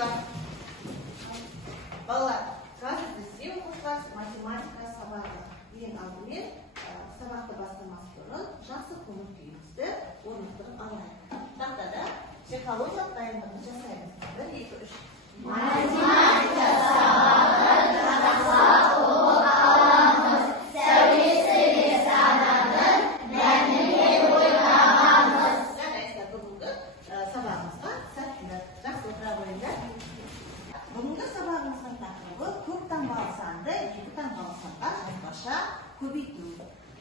оқушылар. Балалар, қазір бізде оқушылар математика сабағы. Ең алдымен сабақты бастамас бұрын жақсы көңіл күйімізді орнықтырып алайық. Тақтада психологиялық дайындығын жасаймыз. 1, 2, 3. Математика сабағын жақсы оқып аламыз. Сәулесіне сананың мәніне ойланамыз. Жарайсыздар, бүгінгі сабағымызға сәттілік. Жақсы отыра қойыңдар. Бүгінгі сабағымыздың тақырыбы көп таңбалы санды екі таңбалы санға жазбаша көбейту.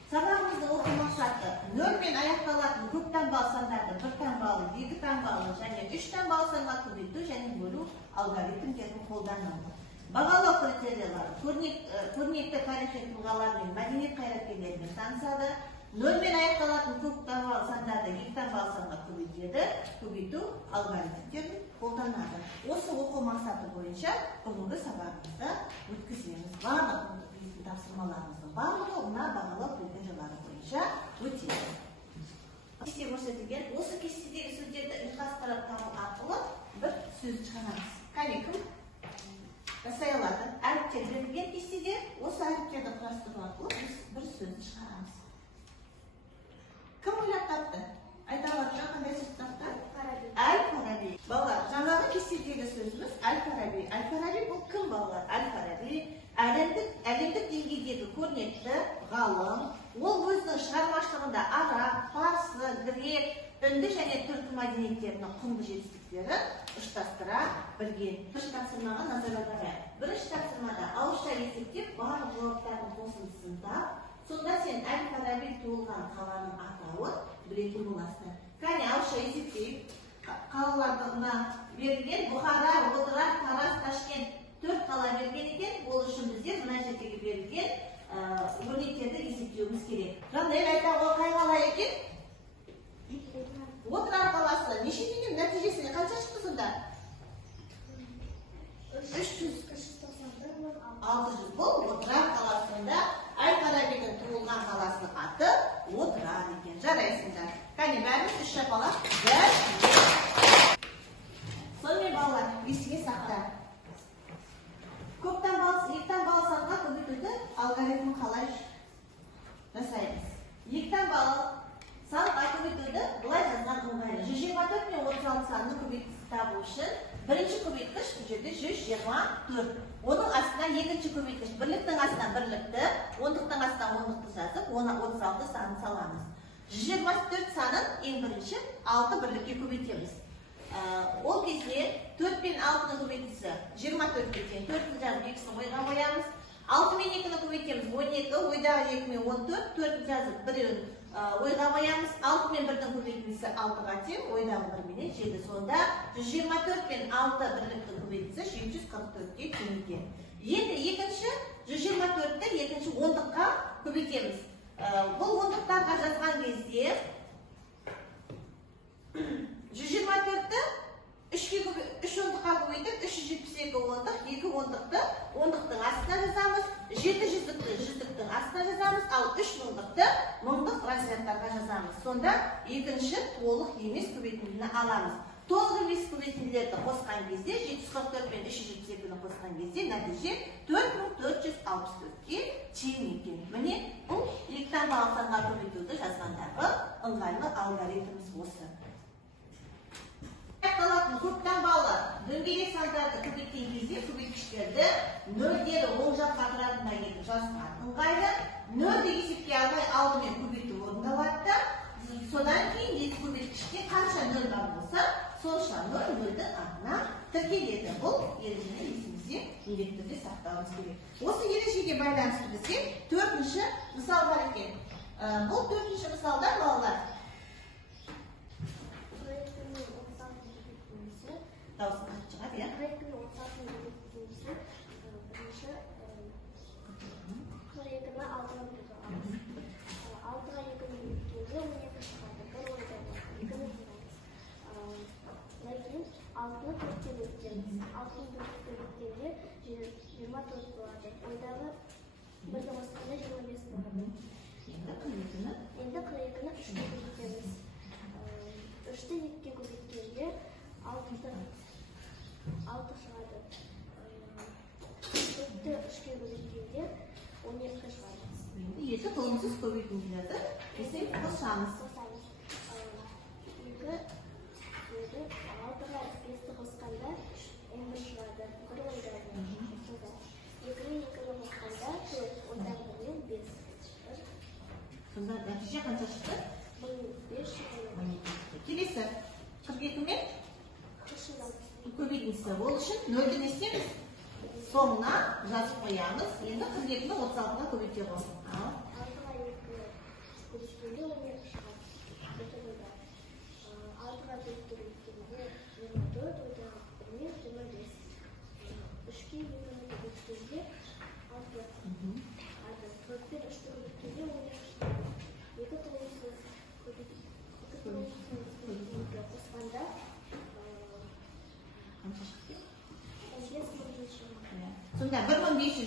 Сабағымыздың оқу мақсаты 0-мен аяқталатын көп таңбалы сандарды 1 таңбалы, 2 таңбалы және 3 таңбалы санға көбейту және бөлу алгоритмдерін қолдану. Бағалау критериялары көрнекті тарихи тұлғалар мен мәдениет қайраткерлерімен танысады. 0-мен аяқталатын көп таңбалы сандарды 2 таңбалы санға көбейту алгоритмдерін қолданады. Осы оқу мақсаты бойынша бүгінгі сабағымызды өткіземіз. Барлық тапсырмаларымыздың барлығы мына бағалау критериялары бойынша өтеді. Кесте көрсетілген осы кестедегі сөздерді ұйқастырып табу арқылы бір сөз шығарамыз. Кәне кім жасай алады? Әріптер берілген кестеде осы әріптерді құрастыру арқылы біз бір сөзді шығарамыз. Кім ойлап тапты? Айта алады, қандай сөз тапты? Әл-Фараби. Балалар, жаңағы кестедегі сөзіміз Әл-Фараби. Әл-Фараби бұл кім балалар? Әл-Фараби әлемдік деңгейдегі көрнекті ғалым. Ол өзінің шығармашылығында араб, парсы, грек, үнді және түркі мәдениеттерінің құнды жетістіктерін ұштастыра білген. Бірінші тапсырмаға назар аударайық. Бірінші тапсырмада ауызша есептеп барлық жауаптардың қосындысын тап. Сонда сен Әл-Фараби туылған қаланың атауын білетін боласың. Кәне ауызша есептейік. Қалаларына берілген Бұхара, Отырар, Тараз, Ташкент 4 қала берген екен. Ол үшін біздер мына жердегі берілген өрнектерді есептеуіміз керек. Жанел айтауға қай қала екен? Отырар қаласы. Нешеден нәтижесіне қанша шықты сонда? 600. Бұл Отырар қаласында Әл-Фарабидің туылған қаласының аты Отырар екен. Жарайсыңдар. Кәне бәріміз 3 шапалақ. Сонымен балалар, есіңе сақта. Көп таңбалы, 2 таңбалы санға көбейтуді алгоритмін қалай жасаймыз? 2 таңбалы санға көбейтуді былай жазған ыңғайлы. 124 мен 36 санының көбейтісі табу үшін бірінші көбейткіш бұл жерде 124. Оның астына екінші көбейткіш бірліктің астына бірлікті, ондықтың астына ондықты жазып, оны 36 санын саламыз. 124 санын ең бірінші 6 бірлікке көбейтеміз. Ол кезде 4 пен 6-ның көбейтісі 24-ке тең, 4-ні жазып 2-сін ойға қоямыз. 6 мен 2-ні көбейтеміз 12, ойдағы 2 мен 14, 4-ні жазып 1-ін ойға қоямыз. 6 мен 1-дің көбейтісі 6-ға тең, ойдағы 1 менен 7. Сонда 124 пен 6 бірліктің көбейтісі 744-ке тең екен. Енді екінші 124-ті екінші ондыққа көбейтеміз. Бұл ондықтарға жазған кезде 124-ті 3 ондыққа көбейтіп, 372 ондық, 2 ондықты ондықтың астына жазамыз, 7 жүздіктің астына жазамыз, ал 3 мыңдық разрядтарға жазамыз. Сонда екінші толық емес көбейтіндіні аламыз. Толық емес көбейтінділерді қосқан кезде, 744 пен 372-ні қосқан кезде нәтиже 4464-ке тең екен. Міне, бұл 2 таңбалы санға көбейтуді жазғандағы ыңғайлы алгоритміміз осы. Қалатын көп таңбалы дөңгелек сандарды көбейткен кезде көбейткіштерді нөлдері оң жаққа тұратындай етіп жазған ыңғайлы. Нөлді есепке алмай алдымен көбейту орындалады. Содан кейін екі көбейткіште қанша нөл бар болса, сонша нөлді артына тіркеледі. Бұл ережені есімізде міндетті түрде сақтауымыз керек. Осы ережеге байланысты бізге 4-ші мысал бар екен. Бұл 4-ші мысалдар балалар. Дауысын қатты шығады, иә? Қырекінің 36-ның көбейтіндісі бірінші қырекіні 6-ға көбейту аламыз. 6-ға 2-ні көбейткенде 12 шығады. Бір ойда 2-ні көбейтеміз. Одан кейін 6-ны 4-ке көбейтеміз. 6-ны 4-ке көбейткенде 24 болады. Ойдағы бірді қосқанда 25 болады. Енді қырекіні 3-ке көбейтеміз. 3-ті 2-ке көбейткенде 6-ны 6 шығады. 4-ті 3-ке бөлгенде 12 шығады. Есі толымсыз көбейтінділерді десек қосамыз. Қосамыз. 2, 7, 6-ға 5-ті қосқанда 11 шығады. 1 ойдады. 2-ні 2-ге қосқанда 4, одан 1-мен 5. Сонда нәтиже қанша шықты? 5 шығады. Келесі 42 мен көбейтіндісі. Ол үшін 0-ді не істейміз? Соңына жазып қоямыз. Енді 42-ні 36-ға көбейте қоймыз. 6-ға 2 көбейткенде 12 шығады. 6-ға 4 көбейткенде 24, одан 1-мен 25. 3-ке 2-ні көбейткенде 6. 4-пен 3-ті көбейткенде 12 шығады. 2 толымсыз көбейткенде қосқанда қанша шықты? 15 шығады. Сонда 1512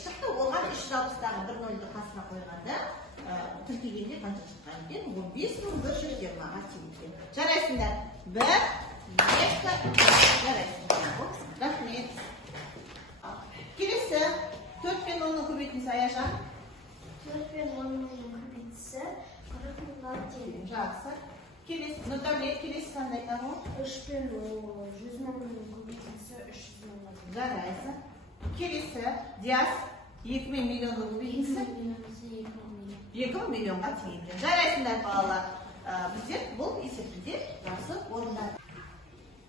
шықты. Оған 360-дағы 1 0-ді қасына қойғанда тіркегенде қанша шыққан екен? 15120-ға теңген. Жарайсыңдар. 1, 2, жарайсыңдар. Рахмет. Келесі 4 пен 10-ның көбейтіндісі Аяжан. 4 пен 10-ның көбейтісі 40-ға тең. Жақсы. Келесі, Нұрдәулет, келесі қандай тағы? 3 пен 100-ның көбейтісі 300-ға тең. Жарайсы. Келесі, Диас, 2 мен миллионның көбейтіндісі 2 миллионға теңген. Жарайсыңдар балалар. Біздер бұл есепті жақсы орындады.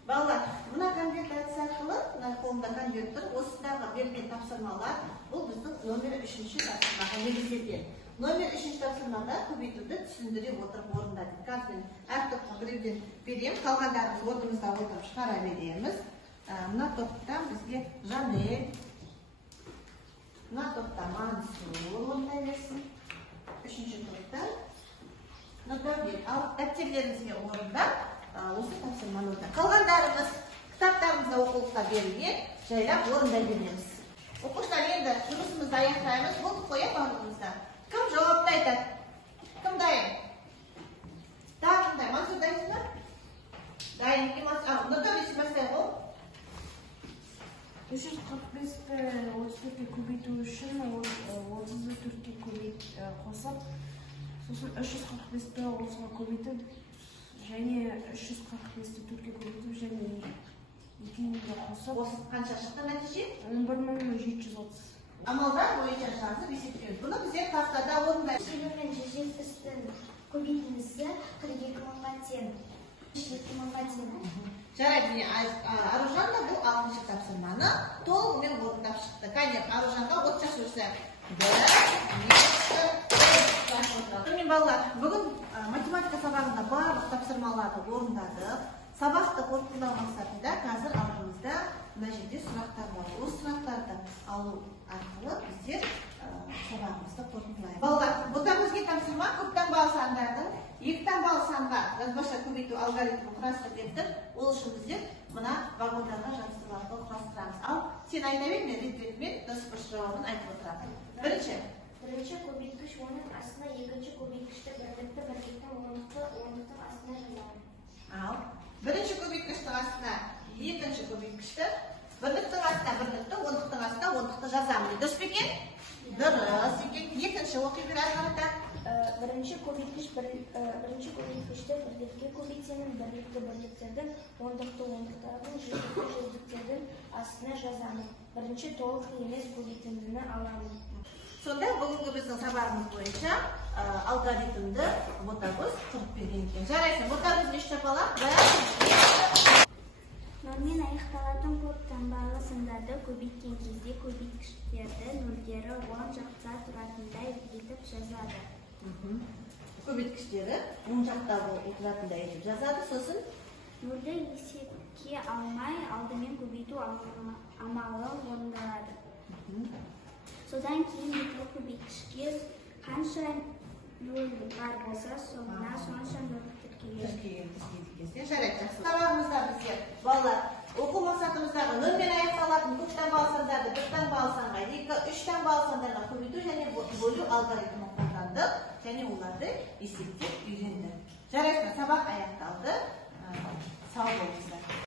Балалар, мына конверт әдісі арқылы, мына қолымда конверт тұр, осындағы берген тапсырмалар, бұл біздің номер 3-ші тапсырмаға негізделген. Номер 3-ші тапсырмада көбейтуді түсіндіре отырып орындадық. Қазір мен әр топқа біреуден берем, қалғандарымыз орнымызда отырып шығара береміз. Мына топта бізге Жанель, мына топта Мансур орындай берсін. 3-ші топта Нұрдәулет. Ал дәптерлеріңізге орындап, осы тапсырманы орындап. Қалғандарымыз кітаптарымызда оқулықта берілген, жайлап орындай береміз. Оқушылар, енді жұмысымызды аяқтаймыз. Болды қоя барлығымызда. Кім жауапты айтады? Кім дайын? Тағы кім дайын? Мансур дайынсыз ба? Дайын екен Мансур. Нұрдәулет сіз бастай ғой. 345-ті 34-ке көбейту үшін 34-ке қосып, сосын 345-ті 30-ға көбейтіп, және 345-ті 4-ке көбейтіп, және екеуінде қосып, қанша шықты нәтиже? 11730. Амалдар бойынша жазып есептеуіміз. Бұны біздер тақтада орындаймыз. 7 мен 170-тің көбейтіндісі 42-мыңға тең. 42-мыңға тең. Жарайды, Аружан да бұл 6-шы тапсырманы толығымен орындап шықты. Кәне, Аружанға от шашырса. 1, 2, 3. Мен балалар, бүгін математика сабағында барлық тапсырмаларды орындадық. Сабақты қорытындылау мақсатында қазір алдымызда мына жерде сұрақтар бар. Осы сұрақтарды алу арқылы біздер сабағымызды қорытындылаймыз. Балалар, бұдан өзге тапсырма көп таңбалы сандардың 2 таңбалы санға жазбаша көбейту алгоритмін құрастырып еттім. Ол үшін біздер мына вагондарға жабыстыру арқылы құрастырамыз. Ал сен айта бер, мен рет-ретімен дұрыс-бұрыс жауабын айтып отырамын. Бірінші көбейткіш оның астына екінші көбейткішті бірліктің ондықтың астына жазамын. Ал бірінші көбейткіштің астына екінші көбейткішті, бірліктің астына бірлікті, ондықтың астына ондықты жазамын. Дұрыс па екен? Дұрыс екен. Екінші оқи бер арқалата. Бірінші көбейткішті бірлікке көбейтемін, бірліктердің, ондықтардың, жүздіктердің астына жазамын. Бірінші толық емес көбейтіндіні аламын. Сонда бүгінгі біздің сабағымыз бойынша алгоритмді ботагөз құрып берген екен. Жарайсың, ботагөз нешті бала? Нөлмен аяқталатын көп таңбалы сандарды көбейткен кезде көбейткіштерді нөлдері оң жақта тұратындай етіп жазады. Көбейткіштері оң жақта тұратындай етіп жазады. Сосын нөлді есепке алмай алдымен көбейту амалы орындалады. Содан кейін екі көбейткішке қанша нөл бар болса, соңына сонша нөл тіркеледі. Жарайды, жақсы. Сабағымызда біздер балалар оқу мақсатымыздағы нөлмен аяқталатын көп таңбалы сандарды бір таңбалы санға, 2-3 таңбалы сандарға көбейту және бөлу алгоритмін қолдандық және оларды есептеп үйрендік. Жарайды, сабақ аяқталды. Сау болыңыздар.